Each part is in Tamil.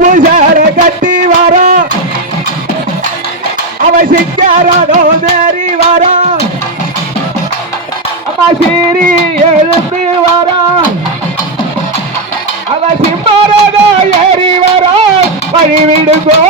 பூசார கட்டி வரா. அவன் சிங்காரோ நேரி வரா. அம்மா சீரி எழுந்து வரா. அவன் சிம்மரோ ஏறி வரா. வழிவிடுகோ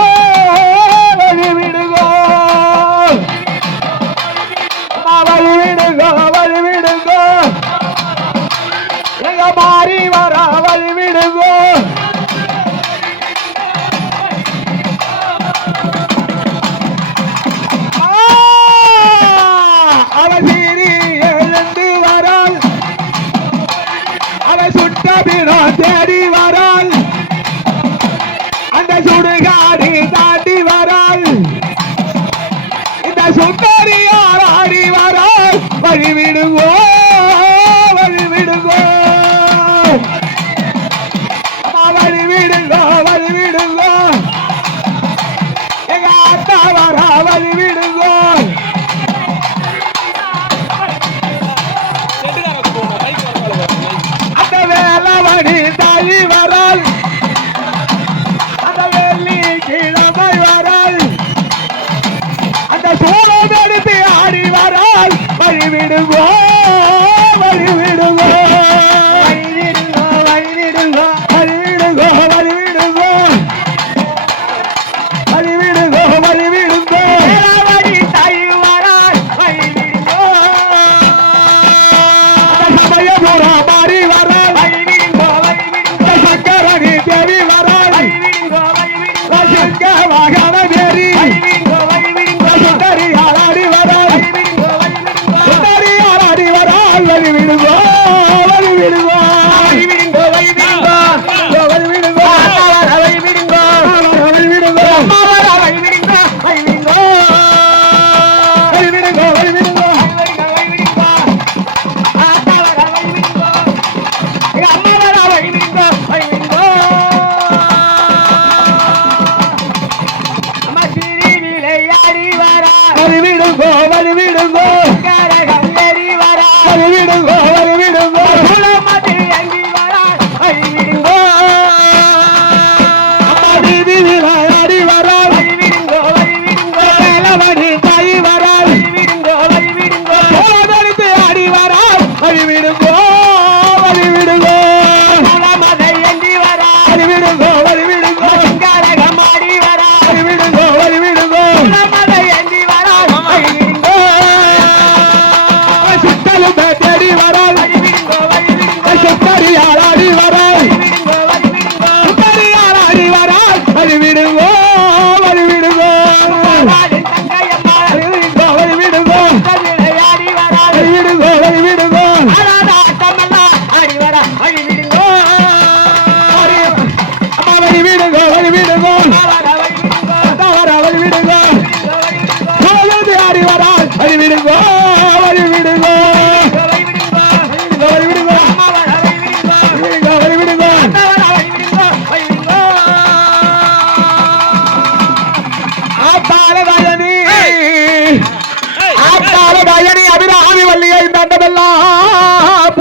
சுகபீரம் தேடி வரால். அந்த சுடுகாடி தாண்டி வரால். இந்த சுந்தரி ஆராடி வரால். வழிவிடுவோ வழிவிடுவோ வழிவிடுங்கோ வழிவிடுங்கோ எங்க அத்தா வரா வழி மணி தாயி வரால் அந்த வெள்ளி கிழமை வரால் அந்த சூழல் எடுத்து ஆடி வரால் வழிவிடுவோ வழிவிடுவோ மாறி வாகனம்